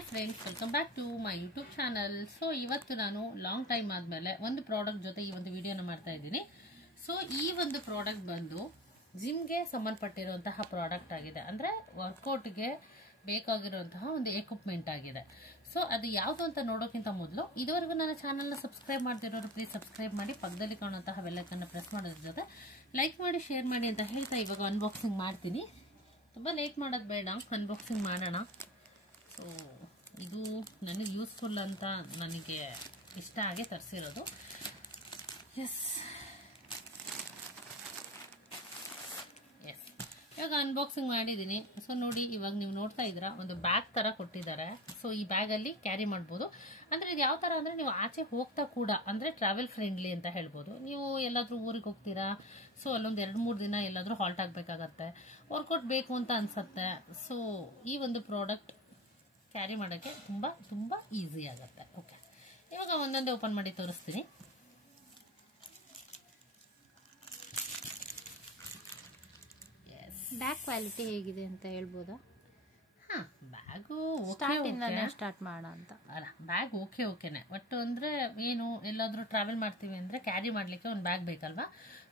Hi friends, welcome back to my YouTube channel. So ಇವತ್ತು ನಾನು long time ಆದಮೇಲೆ ಒಂದು ಪ್ರಾಡಕ್ಟ್ ಜೊತೆ ಈ ಒಂದು ವಿಡಿಯೋನ ಮಾಡ್ತಾ ಇದ್ದೀನಿ. ಸೊ ಈ ಒಂದು ಪ್ರಾಡಕ್ಟ್ ಬಂದು ಜಿಮ್ಗೆ ಸಂಬಂಧಪಟ್ಟಿರುವಂತಹ ಪ್ರಾಡಕ್ಟ್ ಆಗಿದೆ. ಅಂದರೆ ವರ್ಕೌಟ್ಗೆ ಬೇಕಾಗಿರುವಂತಹ ಒಂದು ಎಕ್ವಿಪ್ಮೆಂಟ್ ಆಗಿದೆ. ಸೊ ಅದು ಯಾವುದು ಅಂತ ನೋಡೋಕ್ಕಿಂತ ಮೊದಲು ಇದುವರೆಗೂ ನನ್ನ ಚಾನಲ್ನ ಸಬ್ಸ್ಕ್ರೈಬ್ ಮಾಡ್ತಿರೋರು ಪ್ಲೀಸ್ ಸಬ್ಸ್ಕ್ರೈಬ್ ಮಾಡಿ, ಪಕ್ಕದಲ್ಲಿ ಕಾಣುವಂತಹ ಬೆಲ್ಲೈಕನ್ನ ಪ್ರೆಸ್ ಮಾಡೋದ್ರ ಜೊತೆ ಲೈಕ್ ಮಾಡಿ, ಶೇರ್ ಮಾಡಿ ಅಂತ ಹೇಳ್ತಾ ಇವಾಗ ಅನ್ಬಾಕ್ಸಿಂಗ್ ಮಾಡ್ತೀನಿ. ತುಂಬ ಲೇಟ್ ಮಾಡೋದು ಬೇಡ, ಅನ್ಬಾಕ್ಸಿಂಗ್ ಮಾಡೋಣ. ಸೊ ಇದು ನನಗೆ ಯೂಸ್ಫುಲ್ ಅಂತ ನನಗೆ ಇಷ್ಟ ಆಗಿ ತರಿಸಿರೋದು. ಎಸ್ ಇವಾಗ ಅನ್ಬಾಕ್ಸಿಂಗ್ ಮಾಡಿದ್ದೀನಿ. ಸೊ ನೋಡಿ, ಇವಾಗ ನೀವು ನೋಡ್ತಾ ಇದ್ದೀರಾ, ಒಂದು ಬ್ಯಾಗ್ ಥರ ಕೊಟ್ಟಿದ್ದಾರೆ. ಸೊ ಈ ಬ್ಯಾಗಲ್ಲಿ ಕ್ಯಾರಿ ಮಾಡ್ಬೋದು. ಅಂದರೆ ಇದು ಯಾವ ಥರ ಅಂದರೆ ನೀವು ಆಚೆ ಹೋಗ್ತಾ ಕೂಡ ಅಂದರೆ ಟ್ರಾವೆಲ್ ಫ್ರೆಂಡ್ಲಿ ಅಂತ ಹೇಳ್ಬೋದು. ನೀವು ಎಲ್ಲಾದರೂ ಊರಿಗೆ ಹೋಗ್ತೀರಾ, ಸೊ ಅಲ್ಲೊಂದು 2-3 ದಿನ ಎಲ್ಲಾದರೂ ಹಾಲ್ಟ್ ಆಗಬೇಕಾಗತ್ತೆ, ವರ್ಕೌಟ್ ಬೇಕು ಅಂತ ಅನ್ಸುತ್ತೆ. ಸೊ ಈ ಒಂದು ಪ್ರಾಡಕ್ಟ್ ಕ್ಯಾರಿ ಮಾಡೋಕ್ಕೆ ತುಂಬ ತುಂಬ ಈಸಿ ಆಗುತ್ತೆ. ಓಕೆ, ಇವಾಗ ಒಂದೊಂದೇ ಓಪನ್ ಮಾಡಿ ತೋರಿಸ್ತೀನಿ. ಬ್ಯಾಗ್ ಕ್ವಾಲಿಟಿ ಹೇಗಿದೆ ಅಂತ ಹೇಳ್ಬೋದಾ? ಹಾಂ, ಬ್ಯಾಗು ಸ್ಟಾರ್ಟ್ ಮಾಡೋಣ ಅಂತ ಅಲ್ಲ, ಬ್ಯಾಗ್ ಓಕೆನೆ. ಬಟ್ ಅಂದರೆ ಏನು, ಎಲ್ಲಾದರೂ ಟ್ರಾವೆಲ್ ಮಾಡ್ತೀವಿ ಅಂದರೆ ಕ್ಯಾರಿ ಮಾಡಲಿಕ್ಕೆ ಒಂದು ಬ್ಯಾಗ್ ಬೇಕಲ್ವಾ?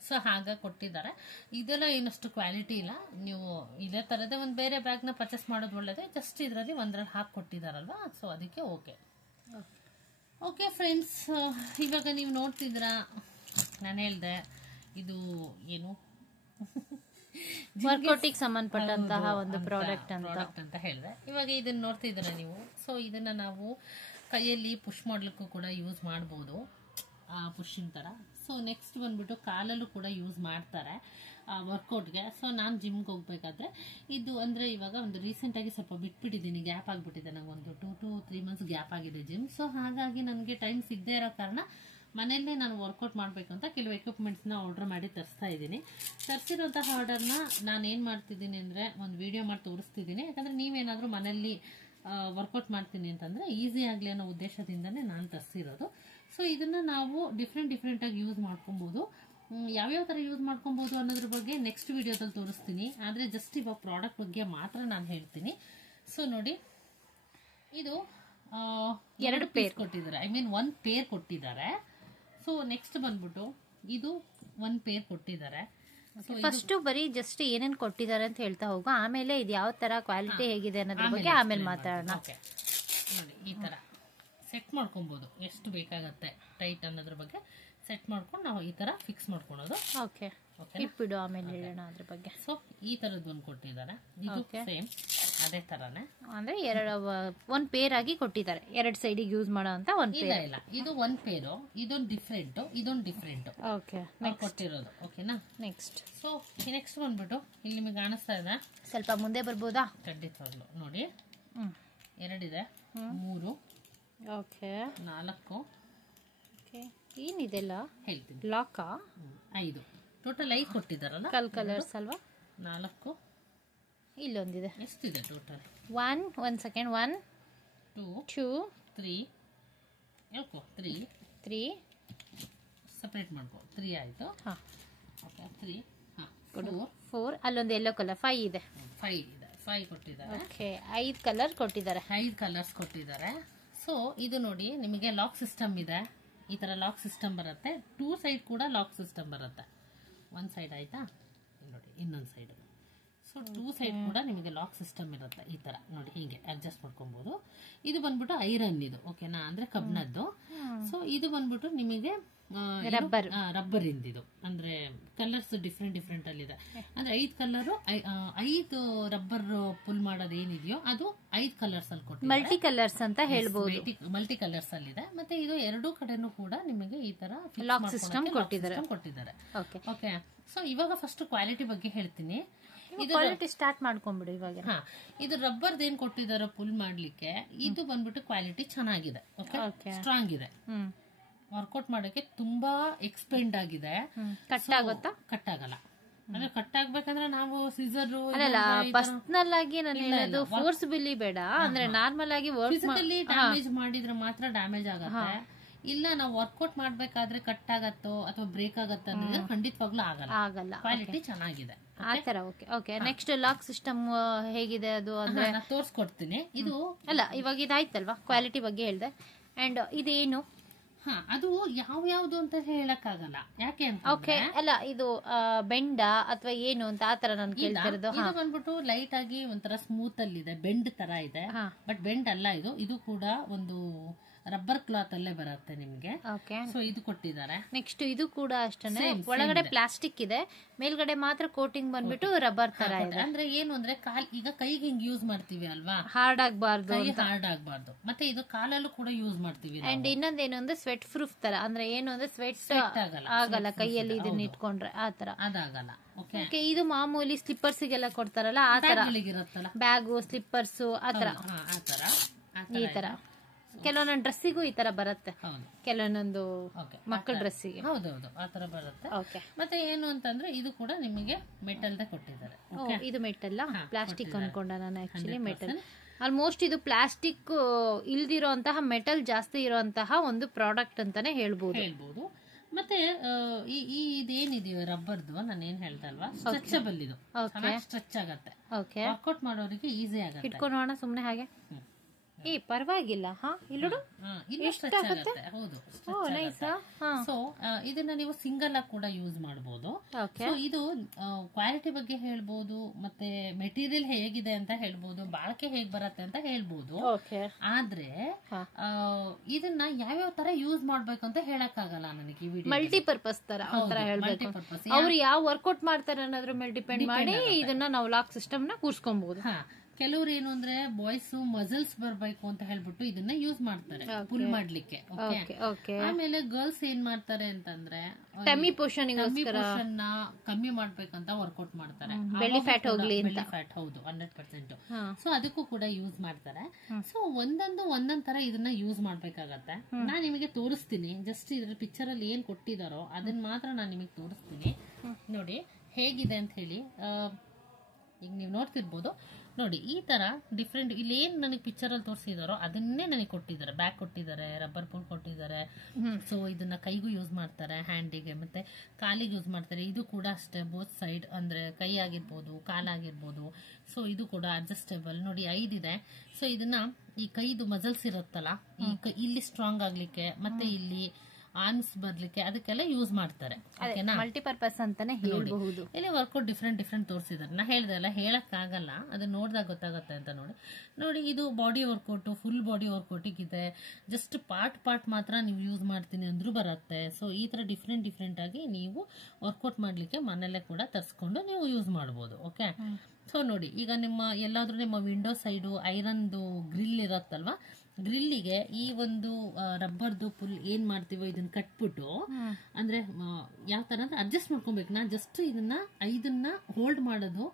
ಸೊ ಹಾಗಾಗಿ ಕೊಟ್ಟಿದ್ದಾರೆ. ಇದೆಲ್ಲ ಏನಷ್ಟು ಕ್ವಾಲಿಟಿ ಇಲ್ಲ. ನೀವು ಇದೇ ಥರದೇ ಒಂದು ಬೇರೆ ಬ್ಯಾಗ್ನ ಪರ್ಚೇಸ್ ಮಾಡೋದು ಒಳ್ಳೆಯದೇ. ಜಸ್ಟ್ ಇದರಲ್ಲಿ ಒಂದರಲ್ಲಿ ಹಾಕಿ ಕೊಟ್ಟಿದ್ದಾರಲ್ವಾ, ಸೊ ಅದಕ್ಕೆ ಓಕೆ ಫ್ರೆಂಡ್ಸ್, ಇವಾಗ ನೀವು ನೋಡ್ತಿದ್ದೀರಾ, ನಾನು ಹೇಳಿದೆ ಇದು ಏನು ವರ್ಕೌಟಿಗೆ ಸಂಬಂಧಪಟ್ಟಂತಹ ಒಂದು ಪ್ರಾಡಕ್ಟ್ ಅಂತ ಹೇಳಿದೆ. ಇವಾಗ ಇದನ್ನ ನೋಡ್ತಿದ್ದೀರಾ ನೀವು. ಸೊ ಇದನ್ನ ನಾವು ಕೈಯಲ್ಲಿ ಪುಷ್ ಮಾಡ್ಲಿಕ್ಕೂ ಕೂಡ ಯೂಸ್ ಮಾಡ್ಬೋದು, ಪುಷಿಂಗ್ ತರ. ಸೊ ನೆಕ್ಸ್ಟ್ ಬಂದ್ಬಿಟ್ಟು ಕಾಲಲ್ಲೂ ಕೂಡ ಯೂಸ್ ಮಾಡ್ತಾರೆ ವರ್ಕೌಟ್ಗೆ. ಸೊ ನಾನು ಜಿಮ್ಗೆ ಹೋಗ್ಬೇಕಾದ್ರೆ ಇದು ಅಂದರೆ ಇವಾಗ ಒಂದು ರೀಸೆಂಟಾಗಿ ಸ್ವಲ್ಪ ಬಿಟ್ಬಿಟ್ಟಿದ್ದೀನಿ, ಗ್ಯಾಪ್ ಆಗಿಬಿಟ್ಟಿದೆ. ನಂಗೆ ಒಂದು 2 to 3 months ಗ್ಯಾಪ್ ಆಗಿದೆ ಜಿಮ್. ಸೊ ಹಾಗಾಗಿ ನನಗೆ ಟೈಮ್ ಸಿಗದೆ ಇರೋ ಕಾರಣ ಮನೆಯಲ್ಲೇ ನಾನು ವರ್ಕೌಟ್ ಮಾಡಬೇಕು ಅಂತ ಕೆಲವು ಎಕ್ವಿಪ್ಮೆಂಟ್ಸ್ನ ಆರ್ಡರ್ ಮಾಡಿ ತರಿಸ್ತಾ ಇದ್ದೀನಿ. ತರಿಸಿರೋಂತಹ ಆರ್ಡರ್ನ ನಾನು ಏನು ಮಾಡ್ತಿದ್ದೀನಿ ಅಂದರೆ ಒಂದು ವಿಡಿಯೋ ಮಾಡಿ ತೋರಿಸ್ತಿದ್ದೀನಿ. ಯಾಕಂದರೆ ನೀವೇನಾದರೂ ಮನೆಯಲ್ಲಿ ವರ್ಕೌಟ್ ಮಾಡ್ತೀನಿ ಅಂತಂದರೆ ಈಸಿ ಆಗಲಿ ಅನ್ನೋ ಉದ್ದೇಶದಿಂದನೇ ನಾನು ತರಿಸಿರೋದು. ಸೊ ಇದನ್ನು ನಾವು ಡಿಫ್ರೆಂಟಾಗಿ ಯೂಸ್ ಮಾಡ್ಕೊಬೋದು. ಯಾವ್ಯಾವ ಥರ ಯೂಸ್ ಮಾಡ್ಕೊಬೋದು ಅನ್ನೋದ್ರ ಬಗ್ಗೆ ನೆಕ್ಸ್ಟ್ ವಿಡಿಯೋದಲ್ಲಿ ತೋರಿಸ್ತೀನಿ. ಆದರೆ ಜಸ್ಟ್ ಇವಾಗ ಪ್ರಾಡಕ್ಟ್ ಬಗ್ಗೆ ಮಾತ್ರ ನಾನು ಹೇಳ್ತೀನಿ. ಸೊ ನೋಡಿ, ಇದು 2 ಪೇರ್ ಕೊಟ್ಟಿದ್ದಾರೆ. ಐ ಮೀನ್ 1 ಪೇರ್ ಕೊಟ್ಟಿದ್ದಾರೆ. ಸೊ ನೆಕ್ಸ್ಟ್ ಬಂದ್ಬಿಟ್ಟು ಇದು 1 ಪೇರ್ ಕೊಟ್ಟಿದ್ದಾರೆ. ಫಸ್ಟ್ ಬರೀ ಜಸ್ಟ್ ಏನೇನ್ ಕೊಟ್ಟಿದ್ದಾರೆ ಅಂತ ಹೇಳ್ತಾ ಹೋಗು, ಆಮೇಲೆ ಇದು ಯಾವ ತರ ಕ್ವಾಲಿಟಿ ಹೇಗಿದೆ ಅನ್ನೋದ್ರ ಬಗ್ಗೆ ಆಮೇಲೆ ಮಾತಾಡೋಣ. ನೋಡಿ, ಈ ತರ ಸೆಟ್ ಮಾಡ್ಕೊಬಹುದು, ಎಷ್ಟು ಬೇಕಾಗತ್ತೆ ಟೈಟ್ ಅನ್ನೋದ್ರ ಬಗ್ಗೆ ಸೆಟ್ ಮಾಡ್ಕೊಂಡು ನಾವು ಈ ತರ ಫಿಕ್ಸ್ ಮಾಡ್ಕೊಳೋದು. ಓಕೆ, ಇಟ್ಬಿಡು, ಆಮೇಲೆ ಹೇಳೋಣ ಅದ್ರ ಬಗ್ಗೆ. ಸೊ ಈ ತರದ್ದು ಒಂದು ಕೊಟ್ಟಿದ್ದಾರೆ. ಇದು ಸೇಮ್ ಅದೇ ತರಾನೇ, ಅಂದ್ರೆ 1 ಪೇರ್ ಆಗಿ ಕೊಟ್ಟಿದ್ದಾರೆ. 2 ಸೈಡಿಗೆ ಯೂಸ್ ಮಾಡೋ ಅಂತ 1 ಪೇರ್ ಇಲ್ಲ. ಇದು 1 ಪೇರು, ಇದೊಂದು ಡಿಫ್ರೆಂಟ್, ಇದೊಂದು ಡಿಫ್ರೆಂಟ್. ಓಕೆ, ಕೊಟ್ಟಿರೋದು. ಓಕೆನಾ? ನೆಕ್ಸ್ಟ್ ಬಂದ್ಬಿಟ್ಟು ಇಲ್ಲಿ ನಿಮಗೆ ಕಾಣಿಸ್ತಾ ಇದೆ, ಸ್ವಲ್ಪ ಮುಂದೆ ಬರ್ಬೋದಾ? ಖಂಡಿತವಾಗ್ಲು ನೋಡಿ. 2 ಇದೆ, 3, ಓಕೆ, 4. ಏನಿದೆಲ್ಲ ಹೇಳ್ತೀನಿ. ಲಾಕಾ? 5 ಟೋಟಲ್ 5 ಕೊಟ್ಟಿದ್ದಾರಲ್ಲ, ಕಲರ್ಸ್ ಅಲ್ವಾ? 4, ಇಲ್ಲೊಂದಿದೆ. ಎಷ್ಟಿದೆ ಟೋಟಲ್? 1 ಸೆಕೆಂಡ್, 1 2 3 ಹೇಳ್ಕೊ. 3 ಸಪ್ರೇಟ್ ಮಾಡ್ಕೊ. 3 ಆಯ್ತು. ಓಕೆ, 3 4 ಅಲ್ಲೊಂದು ಯೆಲ್ಲೋ ಕಲರ್ 5 ಇದೆ. 5 ಇದೆ, 5 ಕೊಟ್ಟಿದ್ದಾರೆ. ಓಕೆ, 5 ಕಲರ್ ಕೊಟ್ಟಿದ್ದಾರೆ. 5 ಕಲರ್ಸ್ ಕೊಟ್ಟಿದ್ದಾರೆ. ಸೊ ಇದು ನೋಡಿ, ನಿಮಗೆ ಲಾಕ್ ಸಿಸ್ಟಮ್ ಇದೆ. ಈ ತರ ಲಾಕ್ ಸಿಸ್ಟಮ್ ಬರುತ್ತೆ. 2 ಸೈಡ್ ಕೂಡ ಲಾಕ್ ಸಿಸ್ಟಮ್ ಬರುತ್ತೆ. 1 ಸೈಡ್ ಆಯ್ತಾ, ನೋಡಿ ಇನ್ನೊಂದು ಸೈಡ್. ಸೊ 2 ಸೈಡ್ ಕೂಡ ನಿಮಗೆ ಲಾಕ್ ಸಿಸ್ಟಮ್ ಇರುತ್ತೆ. ಈ ತರ ನೋಡಿ, ಹೀಗೆ ಅಡ್ಜಸ್ಟ್ ಮಾಡ್ಕೊಬಹುದು. ಇದು ಬಂದ್ಬಿಟ್ಟು ಐರನ್, ಇದು ಓಕೆನಾ, ಅಂದ್ರೆ ಕಬ್ಬಿಣದ್ದು. ಸೊ ಇದು ಬಂದ್ಬಿಟ್ಟು ನಿಮಗೆ ರಬ್ಬರ್ ಇಂದಿದು. ಅಂದ್ರೆ ಕಲರ್ಸ್ ಡಿಫ್ರೆಂಟ್ ಅಲ್ಲಿದೆ. ಅಂದ್ರೆ 5 ಕಲರ್, 5 ರಬ್ಬರ್ ಪುಲ್ ಮಾಡೋದು ಏನಿದೆಯೋ ಅದು 5 ಕಲರ್ಸ್ ಅಲ್ಲಿ ಕೊಟ್ಟಿದ್ದಾರೆ. ಮಲ್ಟಿ ಕಲರ್ಸ್ ಅಂತ ಹೇಳ್ಬೋದು. ಮಲ್ಟಿ ಕಲರ್ಸ್ ಅಲ್ಲಿ ಇದೆ. ಮತ್ತೆ ಇದು 2 ಕಡೆನೂ ಕೂಡ ನಿಮಗೆ ಈ ತರ ಲಾಕ್ ಸಿಸ್ಟಮ್ ಕೊಟ್ಟಿದ್ದಾರೆ. ಓಕೆ, ಸೊ ಇವಾಗ ಫಸ್ಟ್ ಕ್ವಾಲಿಟಿ ಬಗ್ಗೆ ಹೇಳ್ತೀನಿ. ಇದು ಕ್ವಾಲಿಟಿ ಸ್ಟಾರ್ಟ್ ಮಾಡ್ಕೊಂಡ್ಬಿಡು ಇವಾಗ. ಇದು ರಬ್ಬರ್ದು ಏನ್ ಕೊಟ್ಟಿದ್ದಾರೆ ಪುಲ್ ಮಾಡ್ಲಿಕ್ಕೆ, ಇದು ಬಂದ್ಬಿಟ್ಟು ಕ್ವಾಲಿಟಿ ಚೆನ್ನಾಗಿದೆ. ಓಕೆ, ಸ್ಟ್ರಾಂಗ್ ಇದೆ. ವರ್ಕೌಟ್ ಮಾಡೋಕೆ ತುಂಬಾ ಎಕ್ಸ್ಪೆಂಡ್ ಆಗಿದೆ. ಕಟ್ ಆಗುತ್ತಾ? ಕಟ್ ಆಗಲ್ಲ. ಅಂದ್ರೆ ಕಟ್ ಆಗ್ಬೇಕಂದ್ರೆ ನಾವು ಸಿಸರ್ ಪರ್ಸನಲ್ ಆಗಿ ನಾನು ಹೇಳೋದು ಫೋರ್ಸ್ಬಲಿ ಬೇಡ. ಅಂದ್ರೆ ನಾರ್ಮಲ್ ಆಗಿ ಫಿಸಿಕಲಿ ಡ್ಯಾಮೇಜ್ ಮಾಡಿದ್ರೆ ಮಾತ್ರ ಡ್ಯಾಮೇಜ್ ಆಗತ್ತೆ. ಇಲ್ಲ ನಾವು ವರ್ಕೌಟ್ ಮಾಡ್ಬೇಕಾದ್ರೆ ಕಟ್ ಆಗತ್ತೋ ಅಥವಾ ಬ್ರೇಕ್ ಆಗತ್ತೋ ಅಂದ್ರೆ ಖಂಡಿತವಾಗ್ಲೂ ಆಗಲ್ಲ. ಕ್ವಾಲಿಟಿ ಚೆನ್ನಾಗಿದೆ. ಆ ತರ. Okay okay. Next lock system ಹೇಗಿದೆ ಅದು ಅಂದ್ರೆ ನಾನು ತೋರಿಸ್ಕೊಡ್ತೀನಿ. ಇದು ಅಲ್ಲ, ಇವಾಗ ಇದಾಯ್ತಲ್ವಾ, ಕ್ವಾಲಿಟಿ ಬಗ್ಗೆ ಹೇಳ್ದೆ. ಅಂಡ್ ಇದೇನು? ಅದು ಯಾವ್ದು ಅಂತ ಹೇಳಕ್ಕಾಗಲ್ಲ. ಯಾಕೆ ಅಂತ ಓಕೆ. ಅಲ್ಲ, ಇದು ಬೆಂಡ ಅಥವಾ ಏನು ಅಂತ ಆತರ ನಾನು ಕೇಳ್ತಿರೋದು. ಇದು ಬಂದ್ಬಿಟ್ಟು ಲೈಟ್ ಆಗಿ ಒಂಥರ ಸ್ಮೂತ್ ಅಲ್ಲಿ ಇದೆ, ಬೆಂಡ್ ತರ ಇದೆ. ಬಟ್ ಬೆಂಡ್ ಅಲ್ಲ ಇದು. ಇದು ಕೂಡ ಒಂದು ರಬ್ಬರ್ ಕ್ಲಾತ್ ಅಲ್ಲೇ ಬರುತ್ತೆ ನಿಮ್ಗೆ. ಸೊ ಇದು ಕೊಟ್ಟಿದ್ದಾರೆ. ನೆಕ್ಸ್ಟ್ ಇದು ಕೂಡ ಅಷ್ಟೇ, ಒಳಗಡೆ ಪ್ಲಾಸ್ಟಿಕ್ ಇದೆ, ಮೇಲ್ಗಡೆ ಮಾತ್ರ ಕೋಟಿಂಗ್ ಬಂದ್ಬಿಟ್ಟು ರಬ್ಬರ್ ತರ ಇದೆ. ಅಂದ್ರೆ ಏನು ಅಂದ್ರೆ ಈಗ ಕೈಗೆ ಹಿಂಗ್ ಯೂಸ್ ಮಾಡ್ತೀವಿ ಅಲ್ವಾ, ಹಾರ್ಡ್ ಆಗ್ಬಾರ್ದು, ಹಾರ್ಡ್ ಆಗ್ಬಾರ್ದು. ಮತ್ತೆ ಇದು ಕಾಲಲ್ಲೂ ಕೂಡ ಯೂಸ್ ಮಾಡ್ತೀವಿ. ಅಂಡ್ ಇನ್ನೊಂದೇನು ಅಂದ್ರೆ ಸ್ವೆಟ್ ಪ್ರೂಫ್ ತರ, ಅಂದ್ರೆ ಏನು ಅಂದ್ರೆ ಸ್ವೆಟ್ ಆಗಲ್ಲ ಕೈಯಲ್ಲಿ ಇದನ್ನ ಇಟ್ಕೊಂಡ್ರೆ, ಆತರ ಅದಾಗಲ್ಲ. ಓಕೆ. ಇದು ಮಾಮೂಲಿ ಸ್ಲಿಪ್ಪರ್ಸ್ ಗೆಲ್ಲ ಕೊಡ್ತಾರಲ್ಲ ಆ ತರ, ಬ್ಯಾಗು ಸ್ಲಿಪ್ಪರ್ಸ್ ಆತರ, ಈ ತರ ಕೆಲವೊಂದೊಂದು ಡ್ರೆಸ್ಸಿಗೂ ಈ ತರ ಬರುತ್ತೆ, ಕೆಲವೊಂದೊಂದು ಮಕ್ಕಳ ಡ್ರೆಸ್ಸಿಗೆ. ಹೌದೌದು, ಆ ತರ ಬರುತ್ತೆ. ಓಕೆ. ಮತ್ತೆ ಏನು ಅಂತಂದ್ರೆ ಇದು ಕೂಡ ನಿಮಗೆ ಮೆಟಲ್ ದ ಕೊಟ್ಟಿದ್ದಾರೆ. ಇದು ಮೆಟಲ್, ಪ್ಲಾಸ್ಟಿಕ್ ಅನ್ಕೊಂಡ ನಾನು. ಆಕ್ಚುಲಿ ಮೆಟಲ್ ಆಲ್ಮೋಸ್ಟ್ ಇದು ಪ್ಲಾಸ್ಟಿಕ್ ಇಲ್ದಿರೋಂತಹ ಮೆಟಲ್ ಜಾಸ್ತಿ ಇರುವಂತಹ ಒಂದು ಪ್ರಾಡಕ್ಟ್ ಅಂತಾನೆ ಹೇಳ್ಬೋದು. ಮತ್ತೆ ಇದೇನಿದೆಯೋ ರಬ್ಬರ್ದು, ನಾನು ಏನ್ ಹೇಳ್ತಾ ಅಲ್ವಾ, ಸ್ಟ್ರೆಚಬಲ್. ಇದು ಸ್ಟ್ರೆಚ್ ಆಗತ್ತೆ. ವರ್ಕೌಟ್ ಮಾಡೋರಿಗೆ ಈಸಿ ಆಗತ್ತೆ. ಇಟ್ಕೊಂಡೋಣ ಸುಮ್ನೆ ಹಾಗೆ. ಪರವಾಗಿಲ್ಲ. ಇಲ್ಲೋಡು ಸೊ ಇದನ್ನ ನೀವು ಸಿಂಗಲ್ ಆಗಿ ಕೂಡ ಯೂಸ್ ಮಾಡಬಹುದು. ಇದು ಕ್ವಾಲಿಟಿ ಬಗ್ಗೆ ಹೇಳ್ಬೋದು, ಮತ್ತೆ ಮೆಟೀರಿಯಲ್ ಹೇಗಿದೆ ಅಂತ ಹೇಳ್ಬೋದು, ಬಾಳಕೆ ಹೇಗ್ ಬರತ್ತೆ ಅಂತ ಹೇಳ್ಬೋದು. ಆದ್ರೆ ಇದನ್ನ ಯಾವ್ಯಾವ ತರ ಯೂಸ್ ಮಾಡ್ಬೇಕು ಅಂತ ಹೇಳಕ್ ಆಗಲ್ಲ ನನಗೆ ಈ ವಿಡಿಯೋ. ಮಲ್ಟಿಪರ್ಪಸ್ ತರ ಹೇಳ್ಬೇಕು. ಅವ್ರು ಯಾವ ವರ್ಕೌಟ್ ಮಾಡ್ತಾರೆ ಅನ್ನೋದ್ರ ಮೇಲೆ ಡಿಪೆಂಡ್ ಮಾಡಿ ಇದನ್ನ ನಾವು ಲಾಕ್ ಸಿಸ್ಟಮ್ ನ ಕೂರ್ಸ್ಕೊಬಹುದು. ಕೆಲವ್ರು ಏನು ಅಂದ್ರೆ ಬಾಯ್ಸ್ ಮಸಲ್ಸ್ ಬರ್ಬೇಕು ಅಂತ ಹೇಳ್ಬಿಟ್ಟು ಇದನ್ನ ಯೂಸ್ ಮಾಡ್ತಾರೆ ಪುಲ್ ಮಾಡ್ಲಿಕ್ಕೆ. ಆಮೇಲೆ ಗರ್ಲ್ಸ್ ಏನ್ ಮಾಡ್ತಾರೆ ಅಂತಂದ್ರೆ ಟಮ್ಮಿ ಪೋರ್ಷನ್ ನ ಕಮ್ಮಿ ಮಾಡ್ಬೇಕಂತ ವರ್ಕೌಟ್ ಮಾಡ್ತಾರೆ. ಬೆಳ್ಳಿ ಫ್ಯಾಟ್ ಹೋಗ್ಲಿ ಅಂತ. ಫ್ಯಾಟ್ ಹೌದು, 100%. ಸೊ ಅದಕ್ಕೂ ಕೂಡ ಯೂಸ್ ಮಾಡ್ತಾರೆ. ಸೊ ಒಂದೊಂದ್ ತರ ಇದನ್ನ ಯೂಸ್ ಮಾಡ್ಬೇಕಾಗತ್ತೆ. ನಾನ್ ನಿಮಗೆ ತೋರಿಸ್ತೀನಿ. ಜಸ್ಟ್ ಇದ್ರ ಪಿಕ್ಚರ್ ಅಲ್ಲಿ ಏನ್ ಕೊಟ್ಟಿದಾರೋ ಅದನ್ನ ಮಾತ್ರ ನಾನ್ ನಿಮಗೆ ತೋರಿಸ್ತೀನಿ. ನೋಡಿ ಹೇಗಿದೆ ಅಂತ ಹೇಳಿ. ಈಗ ನೀವು ನೋಡ್ತಿರ್ಬೋದು ನೋಡಿ, ಈ ತರ ಡಿಫ್ರೆಂಟ್ ಇಲ್ಲಿ ಏನ್ ನನಗೆ ಪಿಕ್ಚರ್ ಅಲ್ಲಿ ತೋರಿಸಿದಾರೋ ಅದನ್ನೇ ನನಗೆ ಕೊಟ್ಟಿದ್ದಾರೆ. ಬ್ಯಾಗ್ ಕೊಟ್ಟಿದ್ದಾರೆ, ರಬ್ಬರ್ ಪೂಲ್ ಕೊಟ್ಟಿದ್ದಾರೆ. ಸೊ ಇದನ್ನ ಕೈಗೂ ಯೂಸ್ ಮಾಡ್ತಾರೆ, ಹ್ಯಾಂಡಿಗೆ ಮತ್ತೆ ಕಾಲಿಗೆ ಯೂಸ್ ಮಾಡ್ತಾರೆ. ಇದು ಕೂಡ ಅಷ್ಟೇ, ಬೋತ್ ಸೈಡ್ ಅಂದ್ರೆ ಕೈ ಆಗಿರ್ಬೋದು, ಕಾಲಾಗಿರ್ಬೋದು. ಸೊ ಇದು ಕೂಡ ಅಡ್ಜಸ್ಟೇಬಲ್. ನೋಡಿ 5 ಇದೆ. ಸೊ ಇದನ್ನ ಈ ಕೈದು ಮಸಲ್ಸ್ ಇರುತ್ತಲ್ಲ, ಇಲ್ಲಿ ಸ್ಟ್ರಾಂಗ್ ಆಗ್ಲಿಕ್ಕೆ ಮತ್ತೆ ಇಲ್ಲಿ ಆರ್ಮ್ಸ್ ಬರ್ಲಿಕ್ಕೆ ಅದಕ್ಕೆಲ್ಲ ಯೂಸ್ ಮಾಡ್ತಾರೆ. ಮಲ್ಟಿಪರ್ಪಸ್ ಅಂತಾನೆ ಹೇಳಬಹುದು. ಇಲ್ಲಿ ವರ್ಕೌಟ್ ಡಿಫ್ರೆಂಟ್ ತೋರಿಸಿದಾರೆ. ನಾ ಹೇಳ್ದೆ ಅಲ್ಲ, ಹೇಳಕ್ ಆಗಲ್ಲ, ಅದನ್ನ ನೋಡಿದಾಗ ಗೊತ್ತಾಗುತ್ತೆ ಅಂತ. ನೋಡಿ ಇದು ಬಾಡಿ ವರ್ಕೌಟ್, ಫುಲ್ ಬಾಡಿ ವರ್ಕೌಟಿಗೆ ಇದೆ. ಜಸ್ಟ್ ಪಾರ್ಟ್ ಮಾತ್ರ ನೀವು ಯೂಸ್ ಮಾಡ್ತೀನಿ ಅಂದ್ರೂ ಬರುತ್ತೆ. ಸೊ ಈ ತರ ಡಿಫ್ರೆಂಟ್ ಆಗಿ ನೀವು ವರ್ಕೌಟ್ ಮಾಡ್ಲಿಕ್ಕೆ ಮನೆಯಲ್ಲೇ ಕೂಡ ತರಿಸ್ಕೊಂಡು ನೀವು ಯೂಸ್ ಮಾಡಬಹುದು. ಓಕೆ. ಸೊ ನೋಡಿ, ಈಗ ಎಲ್ಲಾದ್ರೂ ನಿಮ್ಮ ವಿಂಡೋ ಸೈಡು ಐರನ್ದು ಗ್ರಿಲ್ ಇರತ್ತಲ್ವಾ, ಗ್ರಿಲ್ಲಿಗೆ ಈ ಒಂದು ರಬ್ಬರ್ದು ಫುಲ್ ಏನ್ ಮಾಡ್ತೀವೋ ಇದನ್ನ ಕಟ್ಬಿಟ್ಟು, ಅಂದ್ರೆ ಯಾವ ತರ ಅಂದ್ರೆ ಅಡ್ಜಸ್ಟ್ ಮಾಡ್ಕೊಬೇಕು. ನಾ ಜಸ್ಟ್ ಇದನ್ನ 5 ಹೋಲ್ಡ್ ಮಾಡೋದು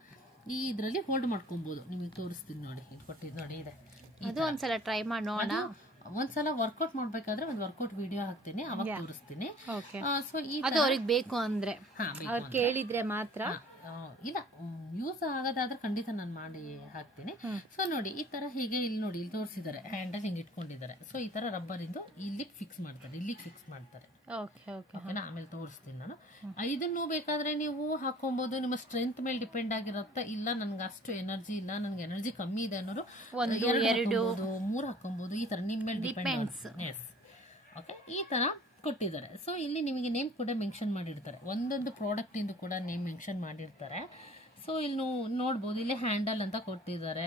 ಈ ಇದ್ರಲ್ಲಿ ಹೋಲ್ಡ್ ಮಾಡ್ಕೊಬಹುದು. ನಿಮಗೆ ತೋರಿಸ್ತೀನಿ ನೋಡಿ, ಕೊಟ್ಟಿದ್ದು ನೋಡಿ ಇದೆ. ಅದು ಒಂದ್ಸಲ ಟ್ರೈ ಮಾಡಿ ನೋಡೋಣ. ಒಂದ್ಸಲ ವರ್ಕೌಟ್ ಮಾಡ್ಬೇಕಾದ್ರೆ ಒಂದು ವರ್ಕೌಟ್ ವಿಡಿಯೋ ಹಾಕ್ತೀನಿ, ಅವಾಗ ತೋರಿಸ್ತೀನಿ. ಸೊ ಅದು ಅವ್ರಿಗೆ ಬೇಕು ಅಂದ್ರೆ ಅವ್ರು ಕೇಳಿದ್ರೆ ಮಾತ್ರ. ಇಲ್ಲ, ಯೂಸ್ ಆಗೋದಾದ್ರೆ ಖಂಡಿತ ನಾನು ಮಾಡಿ ಹಾಕ್ತೀನಿ. ಸೊ ನೋಡಿ, ಈ ತರ ಹೀಗೆ ಇಲ್ಲಿ ನೋಡಿ, ಇಲ್ಲಿ ತೋರಿಸಿದ್ದಾರೆ, ಹ್ಯಾಂಡಲ್ ಹಿಂಗೆ ಇಟ್ಕೊಂಡಿದ್ದಾರೆ. ಸೊ ಈ ತರ ರಬ್ಬರ್ ಇಂದು ಇಲ್ಲಿಗೆ ಫಿಕ್ಸ್ ಮಾಡ್ತಾರೆ. ಆಮೇಲೆ ತೋರಿಸ್ತೀನಿ ನಾನು. 5 ಬೇಕಾದ್ರೆ ನೀವು ಹಾಕೊಬಹುದು, ನಿಮ್ಮ ಸ್ಟ್ರೆಂತ್ ಮೇಲೆ ಡಿಪೆಂಡ್ ಆಗಿರುತ್ತೆ. ಇಲ್ಲ ನನ್ಗೆ ಅಷ್ಟು ಎನರ್ಜಿ ಇಲ್ಲ, ನನ್ಗೆ ಎನರ್ಜಿ ಕಮ್ಮಿ ಇದೆ ಅನ್ನೋರು 2 3 ಹಾಕೊಬಹುದು. ಈ ತರ ನಿಮ್ ಮೇಲೆ ಡಿಪೆಂಡ್. ಓಕೆ, ಈ ತರ ಕೊಟ್ಟಿದ್ದಾರೆ. ಸೊ ಇಲ್ಲಿ ನಿಮಗೆ ನೇಮ್ ಕೂಡ ಮೆನ್ಷನ್ ಮಾಡಿರ್ತಾರೆ, ಒಂದೊಂದು ಪ್ರಾಡಕ್ಟ್ ಇಂದು ಕೂಡ ನೇಮ್ ಮೆನ್ಷನ್ ಮಾಡಿರ್ತಾರೆ. ಸೊ ಇಲ್ಲಿ ನೋಡ್ಬೋದು, ಇಲ್ಲಿ ಹ್ಯಾಂಡಲ್ ಅಂತ ಕೊಟ್ಟಿದ್ದಾರೆ.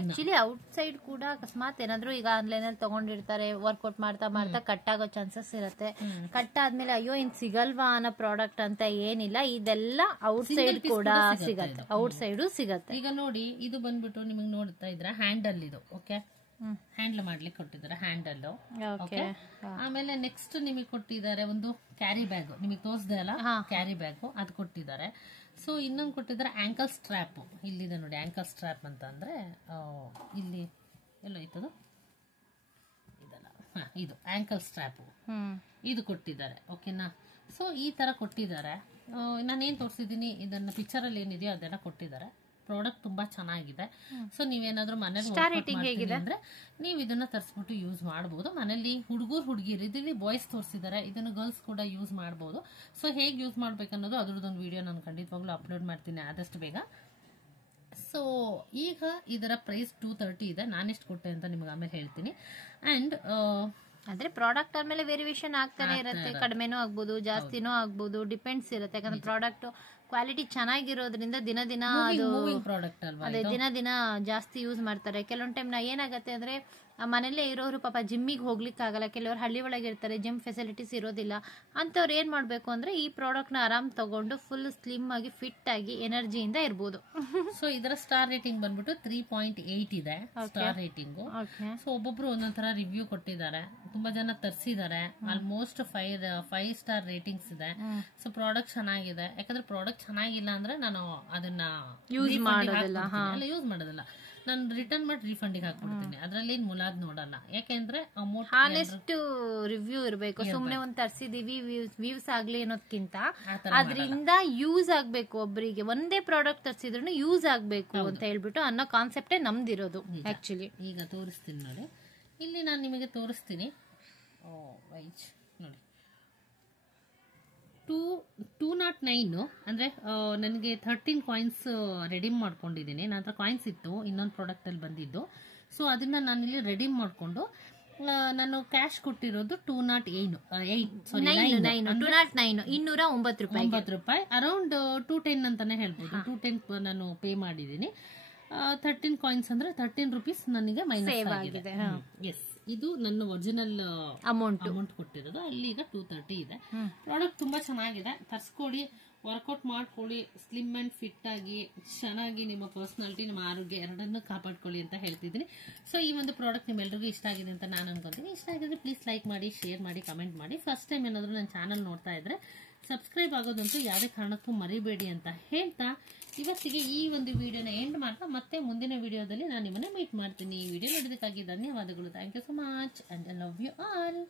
ಆಕ್ಚುಲಿ ಔಟ್ ಸೈಡ್ ಕೂಡ ಅಕಸ್ಮಾತ್ ಏನಾದ್ರು ಈಗ ಆನ್ಲೈನ್ ಅಲ್ಲಿ ತಗೊಂಡಿರ್ತಾರೆ, ವರ್ಕೌಟ್ ಮಾಡ್ತಾ ಕಟ್ ಆಗೋ ಚಾನ್ಸಸ್ ಇರುತ್ತೆ. ಕಟ್ ಆದ್ಮೇಲೆ ಅಯ್ಯೋ ಇನ್ ಸಿಗಲ್ವಾ ಅನ್ನೋ ಪ್ರಾಡಕ್ಟ್ ಅಂತ ಏನಿಲ್ಲ, ಇದೆಲ್ಲ ಔಟ್ ಸೈಡ್ ಕೂಡ ಸಿಗತ್ತೆ, ಔಟ್ ಸೈಡ್ ಸಿಗತ್ತೆ. ಈಗ ನೋಡಿ, ಇದು ಬಂದ್ಬಿಟ್ಟು ನಿಮಗೆ ನೋಡ್ತಾ ಇದ್ರ ಹ್ಯಾಂಡಲ್ ಇದು. ಓಕೆ, ಹ್ಯಾಂಡಲ್ ಮಾಡ್ಲಿಕ್ಕೆ ಕೊಟ್ಟಿದ್ದಾರೆ ಹ್ಯಾಂಡಲ್. ಆಮೇಲೆ ನೆಕ್ಸ್ಟ್ ನಿಮಗೆ ಕೊಟ್ಟಿದ್ದಾರೆ ಒಂದು ಕ್ಯಾರಿ ಬ್ಯಾಗ್, ನಿಮಗೆ ತೋರಿಸ್ದೆ ಅಲ್ಲ ಕ್ಯಾರಿ ಬ್ಯಾಗ್, ಅದು ಕೊಟ್ಟಿದ್ದಾರೆ. ಸೊ ಇನ್ನೊಂದು ಕೊಟ್ಟಿದ್ದಾರೆ ಆಂಕಲ್ ಸ್ಟ್ರ್ಯಾಪ್. ಇಲ್ಲಿದೆ ನೋಡಿ ಆಂಕಲ್ ಸ್ಟ್ರ್ಯಾಪ್ ಅಂತ ಅಂದ್ರೆ ಇಲ್ಲಿ ಎಲ್ಲೋ ಇತ್ತದು, ಇದಲ್ಲ, ಇದು ಆಂಕಲ್ ಸ್ಟ್ರ್ಯಾಪ್ ಇದು ಕೊಟ್ಟಿದ್ದಾರೆ. ಓಕೆನಾ. ಸೊ ಈ ತರ ಕೊಟ್ಟಿದ್ದಾರೆ. ನಾನೇನ್ ತೋರಿಸಿದೀನಿ ಇದನ್ನ ಪಿಕ್ಚರ್ ಅಲ್ಲಿ ಏನಿದೆಯೋ ಅದನ್ನ ಕೊಟ್ಟಿದ್ದಾರೆ. ಪ್ರಾಡಕ್ಟ್ ತುಂಬಾ ಚೆನ್ನಾಗಿದೆ. ಸೊ ನೀವೇನಾದ್ರೂ ಮನೇಲಿ ಅಂದ್ರೆ ನೀವು ಇದನ್ನ ತರಿಸ್ಬಿಟ್ಟು ಯೂಸ್ ಮಾಡಬಹುದು. ಮನೇಲಿ ಹುಡುಗಿರು ಇದರಲ್ಲಿ ಬಾಯ್ಸ್ ತೋರಿಸಿದ್ದಾರೆ, ಇದನ್ನು ಗರ್ಲ್ಸ್ ಕೂಡ ಯೂಸ್ ಮಾಡಬಹುದು. ಸೊ ಹೇಗೆ ಯೂಸ್ ಮಾಡ್ಬೇಕನ್ನೋದು ಅದ್ರದ್ದೊಂದು ವಿಡಿಯೋ ನಾನು ಖಂಡಿತವಾಗ್ಲೂ ಅಪ್ಲೋಡ್ ಮಾಡ್ತೀನಿ ಆದಷ್ಟು ಬೇಗ. ಸೊ ಈಗ ಇದರ ಪ್ರೈಸ್ 230 ಇದೆ. ನಾನೆಷ್ಟು ಕೊಟ್ಟೆ ಅಂತ ನಿಮ್ಗೆ ಆಮೇಲೆ ಹೇಳ್ತೀನಿ. ಅಂಡ್ ಅಂದ್ರೆ ಪ್ರಾಡಕ್ಟ್ ಆದ್ಮೇಲೆ ವೇರಿಯೇಷನ್ ಆಗ್ತಾನೆ ಇರುತ್ತೆ, ಕಡಿಮೆನೂ ಆಗ್ಬೋದು ಜಾಸ್ತಿನೂ ಆಗ್ಬೋದು, ಡಿಪೆಂಡ್ಸ್ ಇರುತ್ತೆ. ಯಾಕಂದ್ರೆ ಪ್ರಾಡಕ್ಟ್ ಕ್ವಾಲಿಟಿ ಚೆನ್ನಾಗಿರೋದ್ರಿಂದ ದಿನ ದಿನ ಅದು ಪ್ರಾಡಕ್ಟ್ ಅಲ್ವಾ, ಅದೇ ದಿನ ಜಾಸ್ತಿ ಯೂಸ್ ಮಾಡ್ತಾರೆ. ಕೆಲವೊಂದು ಟೈಮ್ ಏನಾಗುತ್ತೆ ಅಂದ್ರೆ ಮನೇಲೇ ಇರೋರು ಪಾಪ ಜಿಮ್ಮಿಗೆ ಹೋಗ್ಲಿಕ್ಕೆ ಆಗಲ್ಲ, ಕೆಲವರು ಹಳ್ಳಿ ಒಳಗೆ ಇರ್ತಾರೆ, ಜಿಮ್ ಫೆಸಿಲಿಟೀಸ್ ಇರೋದಿಲ್ಲ. ಅಂತವ್ರು ಏನ್ ಮಾಡ್ಬೇಕು ಅಂದ್ರೆ ಈ ಪ್ರಾಡಕ್ಟ್ ನ ಆರಾಮ್ ತಗೊಂಡು ಫುಲ್ ಸ್ಲಿಮ್ ಆಗಿ ಫಿಟ್ ಆಗಿ ಎನರ್ಜಿಯಿಂದ ಇರ್ಬೋದು. ಸೊ ಇದರ ಸ್ಟಾರ್ ರೇಟಿಂಗ್ ಬಂದ್ಬಿಟ್ಟು 3.8 ಇದೆ ಸ್ಟಾರ್ ರೇಟಿಂಗ್. ಸೊ ಒಬ್ಬೊಬ್ರು ಒಂದೊಂದರ ರಿವ್ಯೂ ಕೊಟ್ಟಿದ್ದಾರೆ, ತುಂಬಾ ಜನ ತರಿಸಿದ್ದಾರೆ. ಆಲ್ಮೋಸ್ಟ್ 5 ಸ್ಟಾರ್ ರೇಟಿಂಗ್ಸ್ ಇದೆ. ಸೊ ಪ್ರಾಡಕ್ಟ್ ಚೆನ್ನಾಗಿದೆ. ಯಾಕಂದ್ರೆ ಪ್ರಾಡಕ್ಟ್ ಚೆನ್ನಾಗಿಲ್ಲ ಅಂದ್ರೆ ನಾನು ಅದನ್ನ ಯೂಸ್ ಮಾಡೋದಿಲ್ಲ, ನಾನು ರಿಟರ್ನ್ ಮಾಡಿ ರೀಫಂಡಿಗೆ ಹಾಕ್ಬಿಡ್ತೀನಿ. ಅದ್ರಲ್ಲಿ ಏನ್ ಮುಲಾದ್ ನೋಡಲ್ಲ, ಯಾಕೆಂದ್ರೆ ಹಾನೆಸ್ಟ್ ರಿವ್ಯೂ ಇರಬೇಕು. ಸುಮ್ನೆ ಒಂದ್ ತರ್ಸಿದೀವಿ ವ್ಯೂಸ್ ಆಗ್ಲಿ ಅನ್ನೋದಕ್ಕಿಂತ ಅದರಿಂದ ಯೂಸ್ ಆಗ್ಬೇಕು, ಒಬ್ಬರಿಗೆ ಒಂದೇ ಪ್ರಾಡಕ್ಟ್ ತರ್ಸಿದ್ರು ಯೂಸ್ ಆಗ್ಬೇಕು ಅಂತ ಹೇಳ್ಬಿಟ್ಟು ಅನ್ನೋ ಕಾನ್ಸೆಪ್ಟೇ ನಮ್ದಿರೋದು. ಆಕ್ಚುಲಿ ಈಗ ತೋರಿಸ್ತೀನಿ ನೋಡಿ, ಇಲ್ಲಿ ನಾನು ನಿಮಗೆ ತೋರಿಸ್ತೀನಿ. ನೋಡಿ 209 ಅಂದ್ರೆ ನನಗೆ 13 ಕಾಯಿನ್ಸ್ ರೆಡೀಮ್ ಮಾಡ್ಕೊಂಡಿದ್ದೀನಿ. ನನ್ನ ಹತ್ರ ಕಾಯಿನ್ಸ್ ಇತ್ತು ಇನ್ನೊಂದು ಪ್ರಾಡಕ್ಟ್ ಅಲ್ಲಿ ಬಂದಿದ್ದು. ಸೊ ಅದನ್ನ ನಾನು ಇಲ್ಲಿ ರೆಡೀಮ್ ಮಾಡ್ಕೊಂಡು ನಾನು ಕ್ಯಾಶ್ ಕೊಟ್ಟಿರೋದು 209 ರೂಪಾಯಿ, ಅರೌಂಡ್ 210 ಅಂತಾನೆ ಹೇಳ್ಬೋದು. 210 ನಾನು ಪೇ ಮಾಡಿದ್ದೀನಿ. 13 ಕಾಯಿನ್ಸ್ ಅಂದ್ರೆ 13 ರೂಪೀಸ್ ನನಗೆ ಮೈನಸ್ ಆಗಿದೆ. ಎಸ್, ಇದು ನನ್ನ ಒರಿಜಿನಲ್ ಅಮೌಂಟ್ ಕೊಟ್ಟಿರೋದು. ಅಲ್ಲಿ ಈಗ 230 ಇದೆ. ಪ್ರಾಡಕ್ಟ್ ತುಂಬಾ ಚೆನ್ನಾಗಿದೆ, ತರ್ಸ್ಕೊಳ್ಳಿ, ವರ್ಕೌಟ್ ಮಾಡ್ಕೊಳ್ಳಿ, ಸ್ಲಿಮ್ ಅಂಡ್ ಫಿಟ್ ಆಗಿ ಚೆನ್ನಾಗಿ ನಿಮ್ಮ ಪರ್ಸನಾಲಿಟಿ, ನಿಮ್ಮ ಆರೋಗ್ಯ ಎರಡನ್ನೂ ಕಾಪಾಡ್ಕೊಳ್ಳಿ ಅಂತ ಹೇಳ್ತಿದ್ದೀನಿ. ಸೊ ಈ ಒಂದು ಪ್ರಾಡಕ್ಟ್ ನಿಮ್ಮೆಲ್ಲರಿಗೂ ಇಷ್ಟ ಆಗಿದೆ ಅಂತ ನಾನು ಅನ್ಕೊಂತೀನಿ. ಇಷ್ಟ ಆಗಿದ್ರೆ ಪ್ಲೀಸ್ ಲೈಕ್ ಮಾಡಿ, ಶೇರ್ ಮಾಡಿ, ಕಮೆಂಟ್ ಮಾಡಿ. ಫಸ್ಟ್ ಟೈಮ್ ಏನಾದರೂ ನನ್ನ ಚಾನಲ್ ನೋಡ್ತಾ ಇದ್ರೆ ಸಬ್ಸ್ಕ್ರೈಬ್ ಆಗೋದಂತೂ ಯಾವುದೇ ಕಾರಣಕ್ಕೂ ಮರಿಬೇಡಿ ಅಂತ ಹೇಳ್ತಾ ಇವತ್ತಿಗೆ ಈ ಒಂದು ವಿಡಿಯೋನ ಎಂಡ್ ಮಾಡ್ತಾ ಮತ್ತೆ ಮುಂದಿನ ವಿಡಿಯೋದಲ್ಲಿ ನಾನು ನಿಮ್ಮನ್ನ ಮೀಟ್ ಮಾಡ್ತೀನಿ. ಈ ವಿಡಿಯೋ ನೋಡೋದಕ್ಕಾಗಿ ಧನ್ಯವಾದಗಳು. Thank you so much and I love you all.